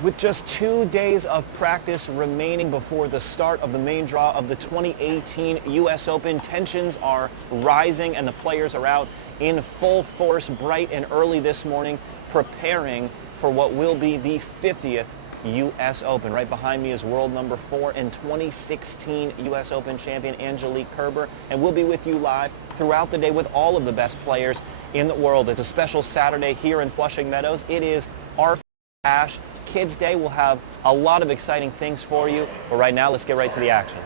With just 2 days of practice remaining before the start of the main draw of the 2018 U.S. Open, tensions are rising and the players are out in full force bright and early this morning preparing for what will be the 50th U.S. Open. Right behind me is world number 4 and 2016 U.S. Open champion Angelique Kerber, and we'll be with you live throughout the day with all of the best players in the world. It's a special Saturday here in Flushing Meadows. It is Arthur Ashe Kids Day. We'll have a lot of exciting things for you, but right now let's get right to the action.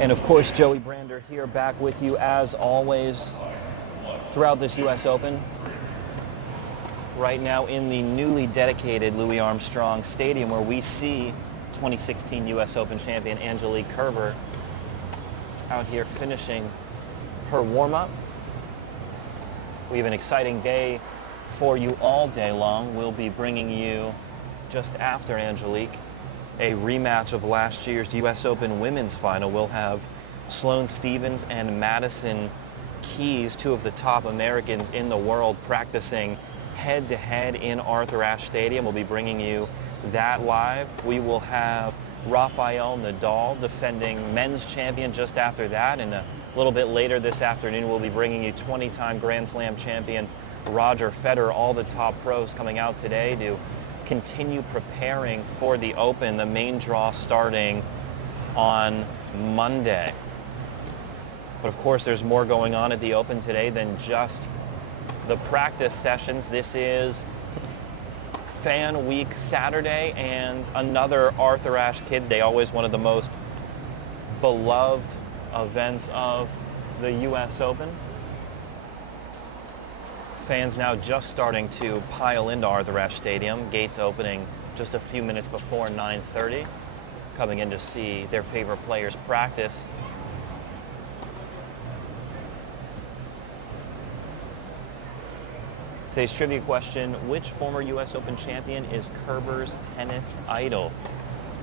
And of course, Joey Brander here back with you as always throughout this U.S. Open. Right now in the newly dedicated Louis Armstrong Stadium, where we see 2016 U.S. Open champion Angelique Kerber out here finishing her warm-up. We have an exciting day for you all day long. We'll be bringing you, just after Angelique, a rematch of last year's U.S. Open women's final. We'll have Sloane Stephens and Madison Keys, two of the top Americans in the world, practicing head-to-head in Arthur Ashe Stadium. We'll be bringing you that live. We will have Rafael Nadal defending men's champion just after that, and a little bit later this afternoon we'll be bringing you 20-time Grand Slam champion Roger Federer. All the top pros coming out today to continue preparing for the Open, the main draw starting on Monday. But of course there's more going on at the Open today than just the practice sessions. This is Fan Week Saturday and another Arthur Ashe Kids Day, always one of the most beloved events of the U.S. Open. Fans now just starting to pile into Arthur Ashe Stadium, gates opening just a few minutes before 9:30, coming in to see their favorite players practice. Today's trivia question: which former U.S. Open champion is Kerber's tennis idol?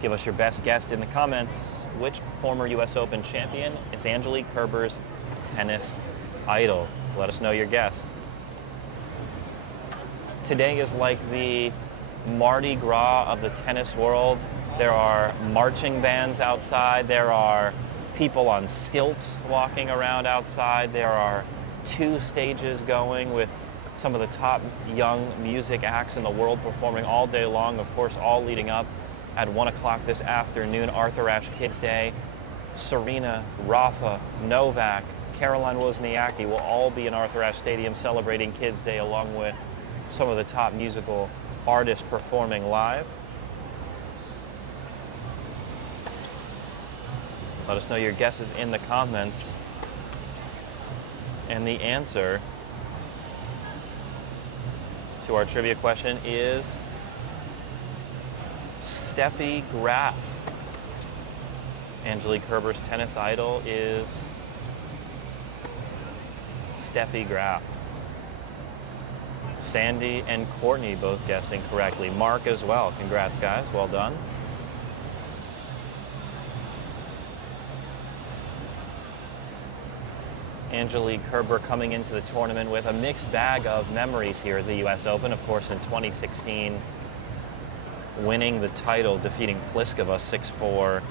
Give us your best guess in the comments. Which former U.S. Open champion is Angelique Kerber's tennis idol? Let us know your guess. Today is like the Mardi Gras of the tennis world. There are marching bands outside. There are people on stilts walking around outside. There are 2 stages going with some of the top young music acts in the world performing all day long, of course, all leading up at 1 o'clock this afternoon, Arthur Ashe Kids Day. Serena, Rafa, Novak, Caroline Wozniacki will all be in Arthur Ashe Stadium celebrating Kids Day, along with some of the top musical artists performing live. Let us know your guesses in the comments. And the answer to our trivia question is Steffi Graf. Angelique Kerber's tennis idol is Steffi Graf. Sandy and Courtney both guessing correctly. Mark as well. Congrats, guys. Well done. Angelique Kerber coming into the tournament with a mixed bag of memories here at the U.S. Open. Of course, in 2016, winning the title, defeating Pliskova 6-4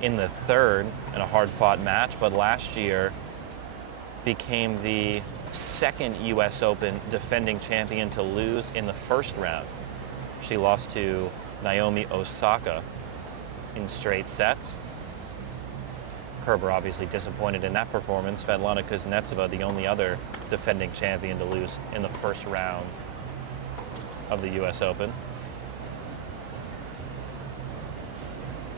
in the third in a hard-fought match. But last year became the second U.S. Open defending champion to lose in the first round. She lost to Naomi Osaka in straight sets. Kerber obviously disappointed in that performance. Svetlana Kuznetsova, the only other defending champion to lose in the first round of the U.S. Open.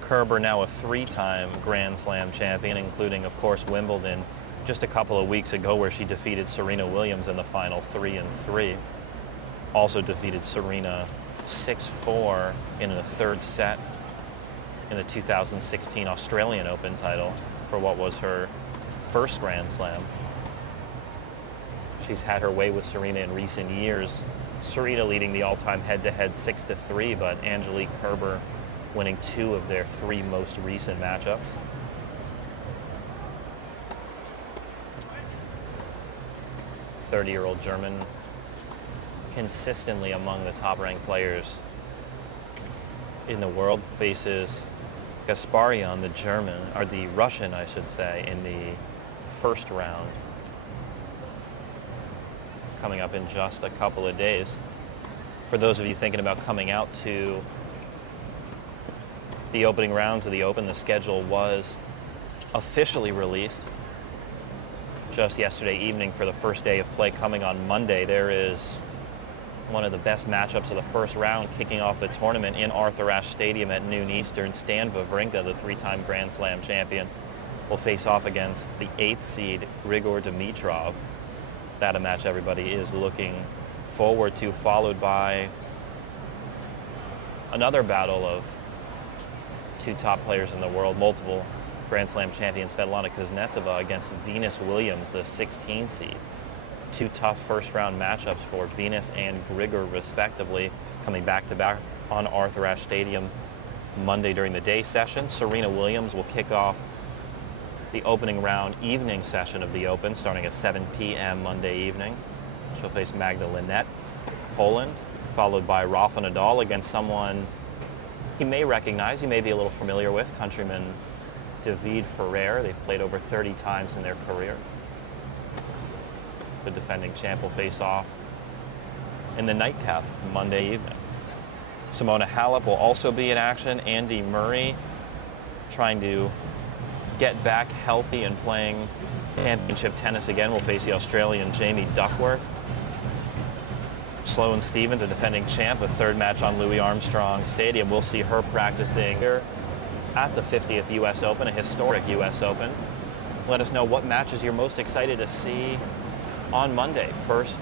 Kerber now a 3-time Grand Slam champion, including, of course, Wimbledon just a couple of weeks ago, where she defeated Serena Williams in the final 3-3. Also defeated Serena 6-4 in the third set in the 2016 Australian Open title for what was her first Grand Slam. She's had her way with Serena in recent years. Serena leading the all-time head-to-head 6-3, but Angelique Kerber winning 2 of their 3 most recent matchups. 30-year-old German, consistently among the top-ranked players in the world, faces Gasparian, the German, or the Russian, I should say, in the first round, coming up in just a couple of days. For those of you thinking about coming out to the opening rounds of the Open, the schedule was officially released just yesterday evening for the first day of play. Coming on Monday, there is one of the best matchups of the first round kicking off the tournament in Arthur Ashe Stadium at noon Eastern. Stan Wawrinka, the three-time Grand Slam champion, will face off against the 8th seed Grigor Dimitrov. That a match everybody is looking forward to, followed by another battle of two top players in the world, multiple Grand Slam champions, Svetlana Kuznetsova against Venus Williams, the 16 seed. Two tough first-round matchups for Venus and Grigor, respectively, coming back-to-back on Arthur Ashe Stadium Monday during the day session. Serena Williams will kick off the opening round evening session of the Open, starting at 7 p.m. Monday evening. She'll face Magda Linette, Poland, followed by Rafa Nadal against someone he may recognize, he may be a little familiar with, countryman David Ferrer. They've played over 30 times in their career. The defending champ will face off in the nightcap Monday evening. Simona Halep will also be in action. Andy Murray trying to get back healthy and playing championship tennis again will face the Australian Jamie Duckworth. Sloane Stephens, a defending champ, the third match on Louis Armstrong Stadium. We'll see her practicing here at the 50th U.S. Open, a historic U.S. Open. Let us know what matches you're most excited to see on Monday. First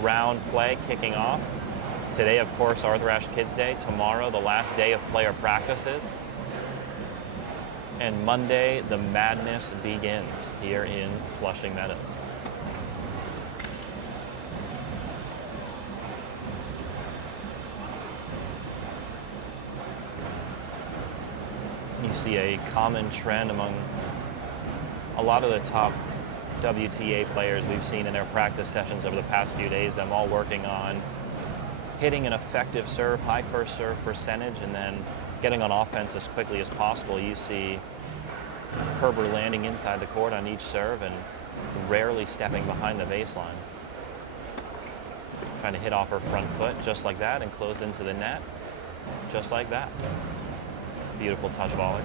round play kicking off. Today, of course, Arthur Ashe Kids Day. Tomorrow, the last day of player practices. And Monday, the madness begins here in Flushing Meadows. You see a common trend among a lot of the top WTA players we've seen in their practice sessions over the past few days, them all working on hitting an effective serve, high first serve percentage, and then getting on offense as quickly as possible. You see Kerber landing inside the court on each serve and rarely stepping behind the baseline. Trying to hit off her front foot just like that and close into the net just like that. Beautiful touch volley.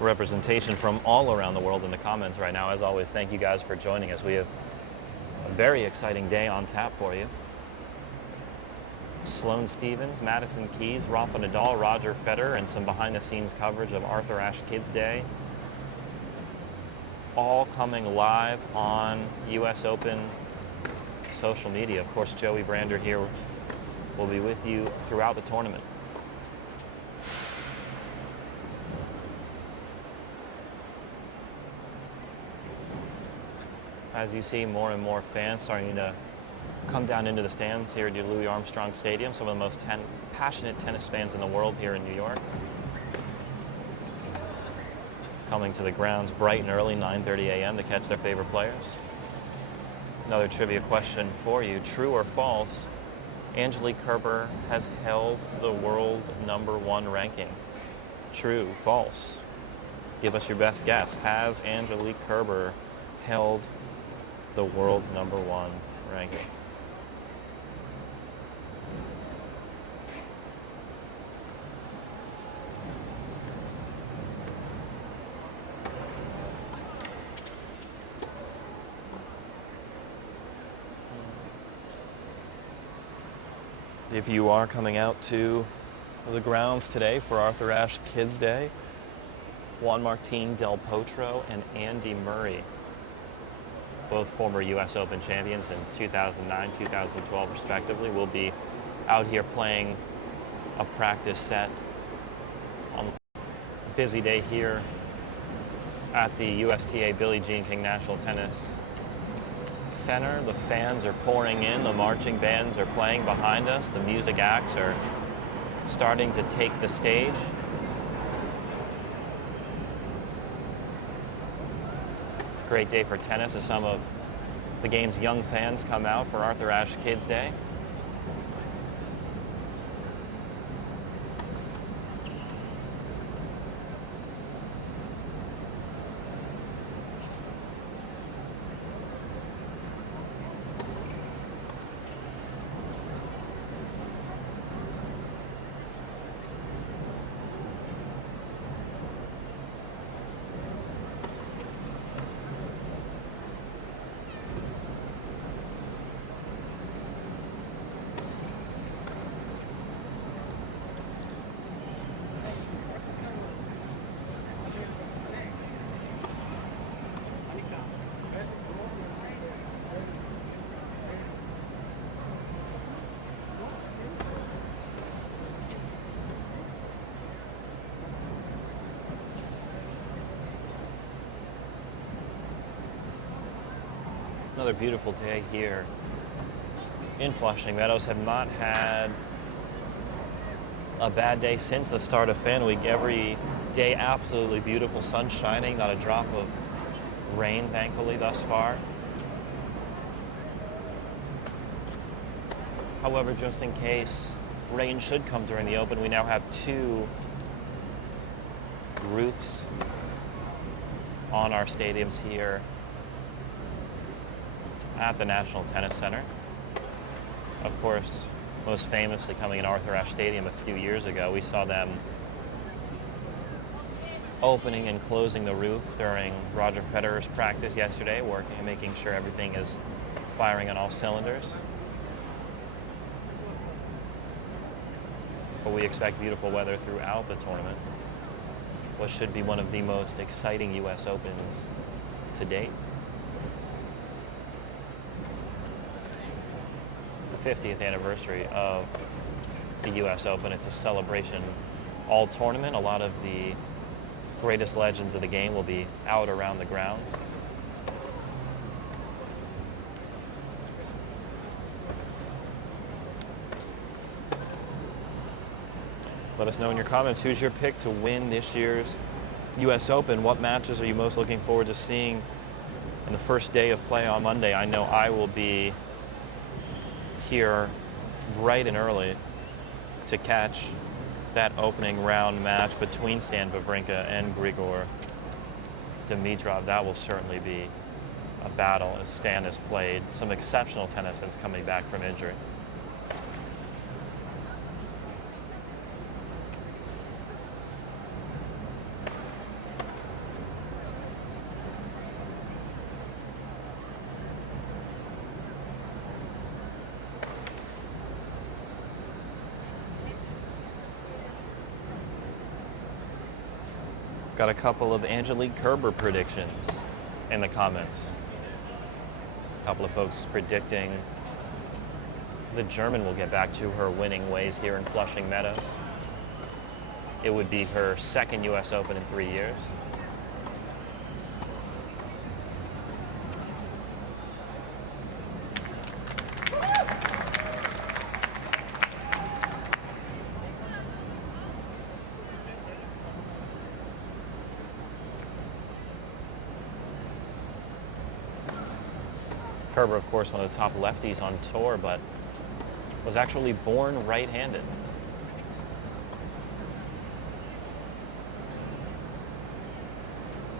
Representation from all around the world in the comments right now. As always, thank you guys for joining us. We have a very exciting day on tap for you. Sloane Stephens, Madison Keys, Rafa Nadal, Roger Federer, and some behind-the-scenes coverage of Arthur Ashe Kids Day. All coming live on U.S. Open social media. Of course, Joey Brander here will be with you throughout the tournament. As you see, more and more fans starting to come down into the stands here at Louis Armstrong Stadium. Some of the most passionate tennis fans in the world here in New York. Coming to the grounds bright and early, 9:30 a.m. to catch their favorite players. Another trivia question for you. True or false, Angelique Kerber has held the world #1 ranking? True, false? Give us your best guess. Has Angelique Kerber held the world #1 ranking? If you are coming out to the grounds today for Arthur Ashe Kids Day, Juan Martín Del Potro and Andy Murray, both former U.S. Open champions in 2009, 2012 respectively, will be out here playing a practice set on a busy day here at the USTA Billie Jean King National Tennis Center. The fans are pouring in. The marching bands are playing behind us. The music acts are starting to take the stage. Great day for tennis as some of the game's young fans come out for Arthur Ashe Kids Day. Another beautiful day here in Flushing Meadows. Have not had a bad day since the start of Fan Week. Every day absolutely beautiful, sun shining, not a drop of rain, thankfully, thus far. However, just in case rain should come during the Open, we now have 2 roofs on our stadiums here at the National Tennis Center. Of course, most famously coming in Arthur Ashe Stadium a few years ago, we saw them opening and closing the roof during Roger Federer's practice yesterday, working and making sure everything is firing on all cylinders. But we expect beautiful weather throughout the tournament, what should be one of the most exciting U.S. Opens to date. 50th anniversary of the U.S. Open. It's a celebration all tournament. A lot of the greatest legends of the game will be out around the grounds. Let us know in your comments, who's your pick to win this year's U.S. Open? What matches are you most looking forward to seeing in the first day of play on Monday? I know I will be here bright and early to catch that opening round match between Stan Wawrinka and Grigor Dimitrov. That will certainly be a battle as Stan has played some exceptional tennis since coming back from injury. Got a couple of Angelique Kerber predictions in the comments. A couple of folks predicting the German will get back to her winning ways here in Flushing Meadows. It would be her second U.S. Open in 3 years. Kerber, of course, one of the top lefties on tour, but was actually born right-handed.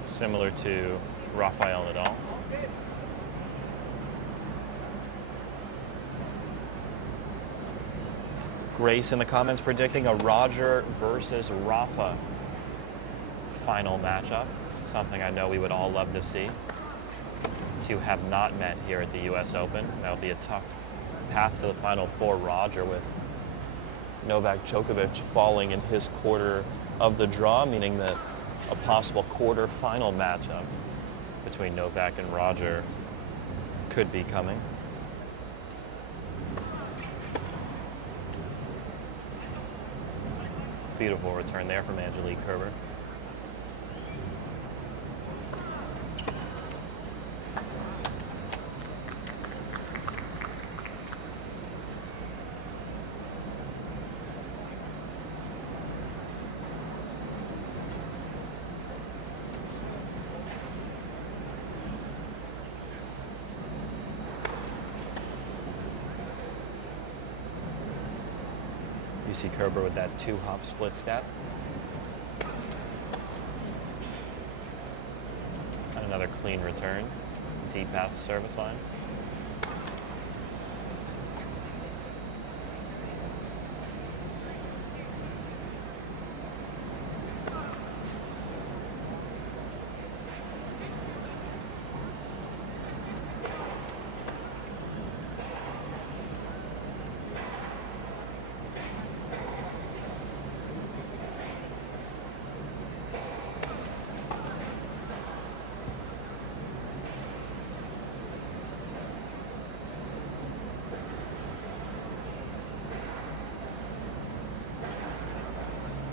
Similar to Rafael Nadal. Grace in the comments predicting a Roger versus Rafa final matchup. Something I know we would all love to see. Two have not met here at the U.S. Open. That'll be a tough path to the Final Four. Roger with Novak Djokovic falling in his quarter of the draw, meaning that a possible quarter-final matchup between Novak and Roger could be coming. Beautiful return there from Angelique Kerber. You see Kerber with that 2-hop split step. And another clean return, deep past the service line.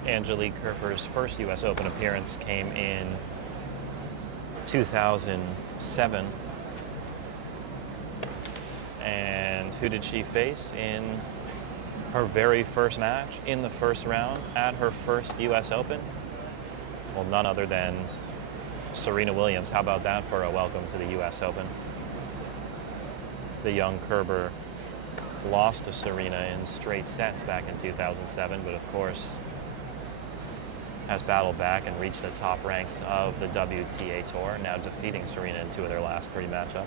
Angelique Kerber's first U.S. Open appearance came in 2007. And who did she face in her very first match in the first round at her first U.S. Open? Well, none other than Serena Williams. How about that for a welcome to the U.S. Open? The young Kerber lost to Serena in straight sets back in 2007, but of course has battled back and reached the top ranks of the WTA Tour, now defeating Serena in 2 of their last 3 matchups.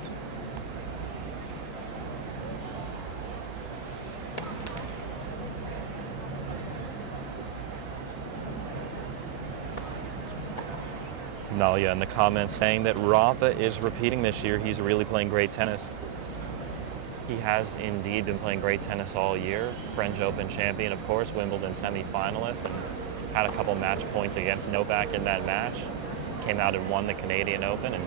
Nalia in the comments saying that Rafa is repeating this year. He's really playing great tennis. He has indeed been playing great tennis all year. French Open champion, of course, Wimbledon semi-finalist, and had a couple match points against Novak in that match. Came out and won the Canadian Open. And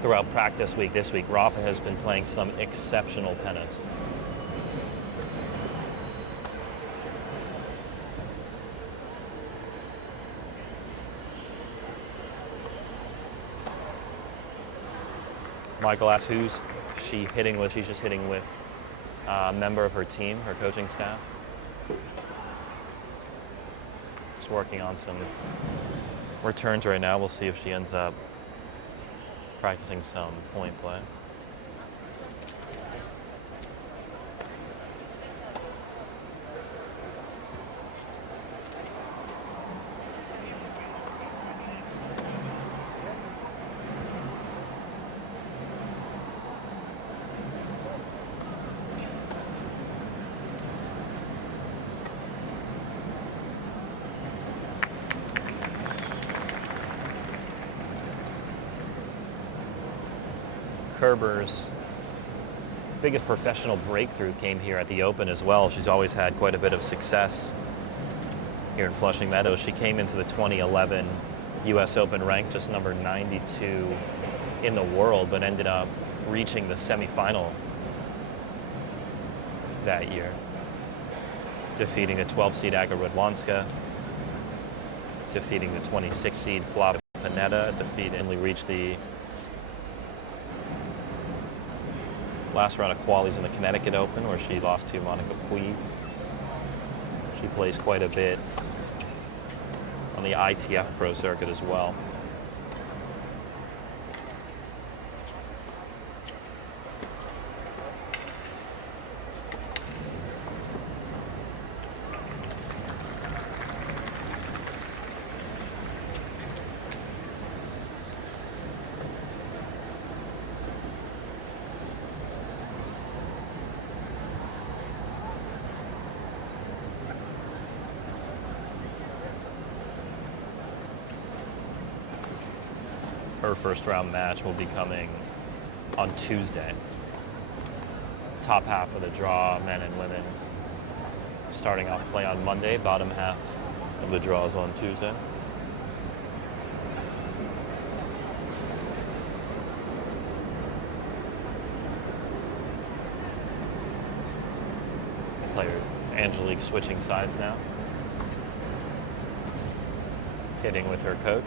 throughout practice week this week, Rafa has been playing some exceptional tennis. Michael asks who's she hitting with. She's just hitting with a member of her team, her coaching staff. Just working on some returns right now. We'll see if she ends up practicing some point play. Kerber's biggest professional breakthrough came here at the Open as well. She's always had quite a bit of success here in Flushing Meadows. She came into the 2011 U.S. Open ranked just number 92 in the world, but ended up reaching the semifinal that year, defeating the 12 seed Aga Radwanska, defeating the 26 seed Flavia Pennetta, and reached the last round of qualies in the Connecticut Open, where she lost to Monica Puig. She plays quite a bit on the ITF Pro Circuit as well. Her first round match will be coming on Tuesday. Top half of the draw, men and women, starting off play on Monday. Bottom half of the draw is on Tuesday. Player Angelique switching sides now, hitting with her coach.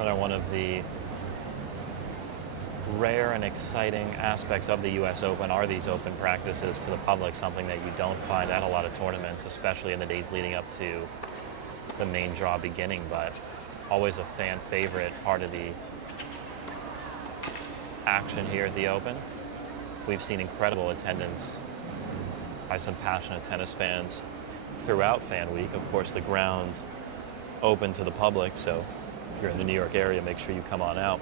Another one of the rare and exciting aspects of the U.S. Open are these open practices to the public, something that you don't find at a lot of tournaments, especially in the days leading up to the main draw beginning, but always a fan favorite part of the action here at the Open. We've seen incredible attendance by some passionate tennis fans throughout Fan Week. Of course, the ground's open to the public, so if you're in the New York area, make sure you come on out.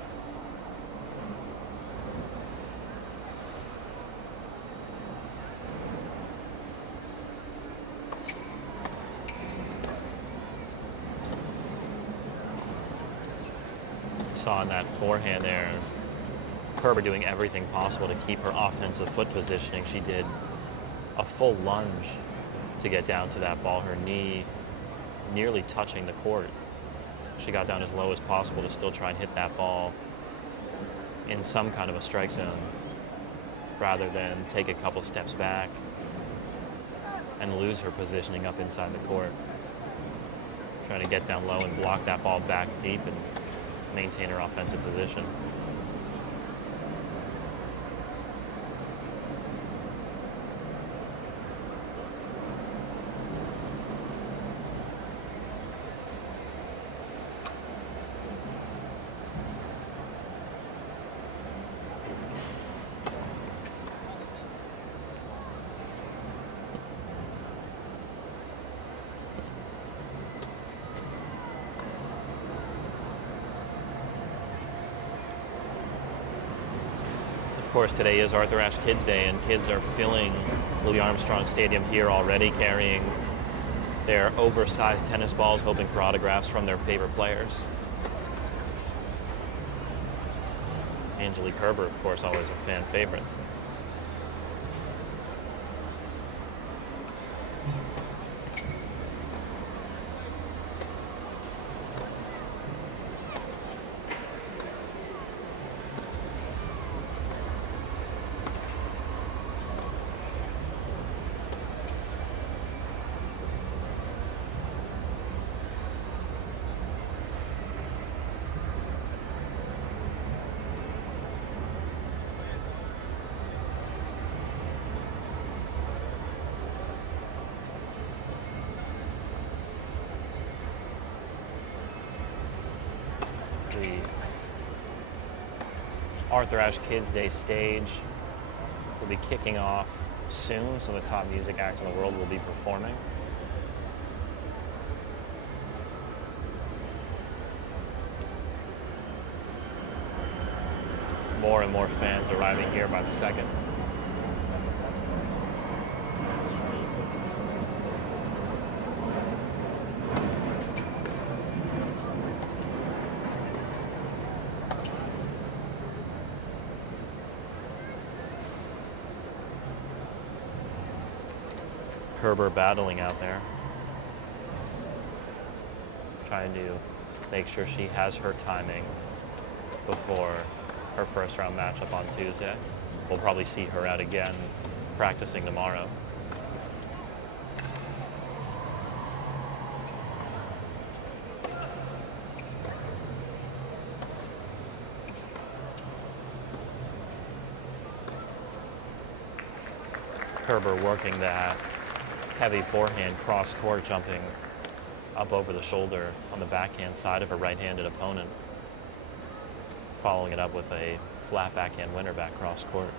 Saw in that forehand there, Kerber doing everything possible to keep her offensive foot positioning. She did a full lunge to get down to that ball, her knee nearly touching the court. She got down as low as possible to still try and hit that ball in some kind of a strike zone, rather than take a couple steps back and lose her positioning up inside the court. Trying to get down low and block that ball back deep and maintain her offensive position. Of course, today is Arthur Ashe Kids Day, and kids are filling Louis Armstrong Stadium here already, carrying their oversized tennis balls, hoping for autographs from their favorite players. Angelique Kerber, of course, always a fan favorite. The Arthur Ashe Kids Day stage will be kicking off soon, so the top music acts in the world will be performing. More and more fans arriving here by the second. Kerber battling out there, trying to make sure she has her timing before her first round matchup on Tuesday. We'll probably see her out again practicing tomorrow. Kerber working that heavy forehand cross-court, jumping up over the shoulder on the backhand side of her right-handed opponent, following it up with a flat backhand winner back cross-court.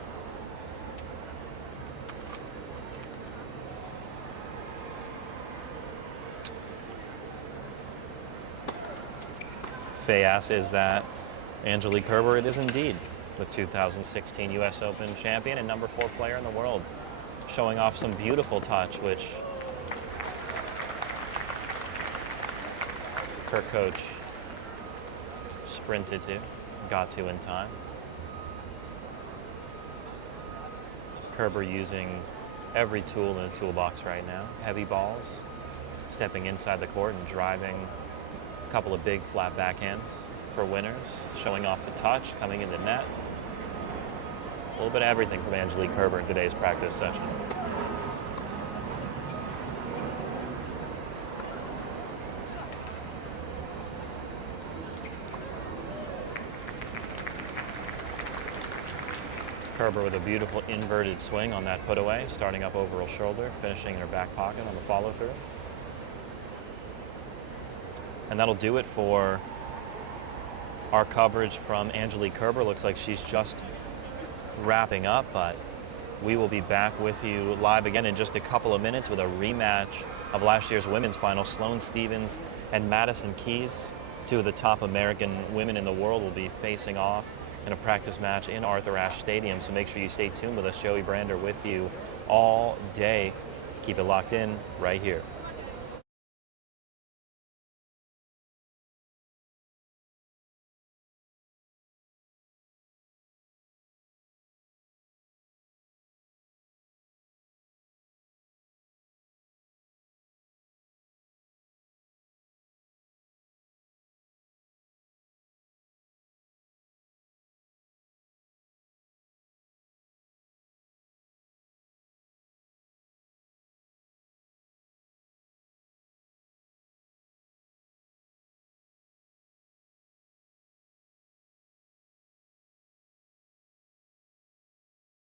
Faye asks, is that Angelique Kerber? It is indeed, the 2016 U.S. Open champion and number 4 player in the world, showing off some beautiful touch, which her coach sprinted to, got to in time. Kerber using every tool in the toolbox right now. Heavy balls, stepping inside the court and driving a couple of big flat backhands for winners, showing off the touch, coming in the net. A little bit of everything from Angelique Kerber in today's practice session. Kerber with a beautiful inverted swing on that put away, starting up over her shoulder, finishing in her back pocket on the follow through. And that'll do it for our coverage from Angelique Kerber. Looks like she's just wrapping up, but we will be back with you live again in just a couple of minutes with a rematch of last year's women's final. Sloane Stephens and Madison Keys, two of the top American women in the world, will be facing off in a practice match in Arthur Ashe Stadium. So make sure you stay tuned with us. Joey Brander with you all day. Keep it locked in right here.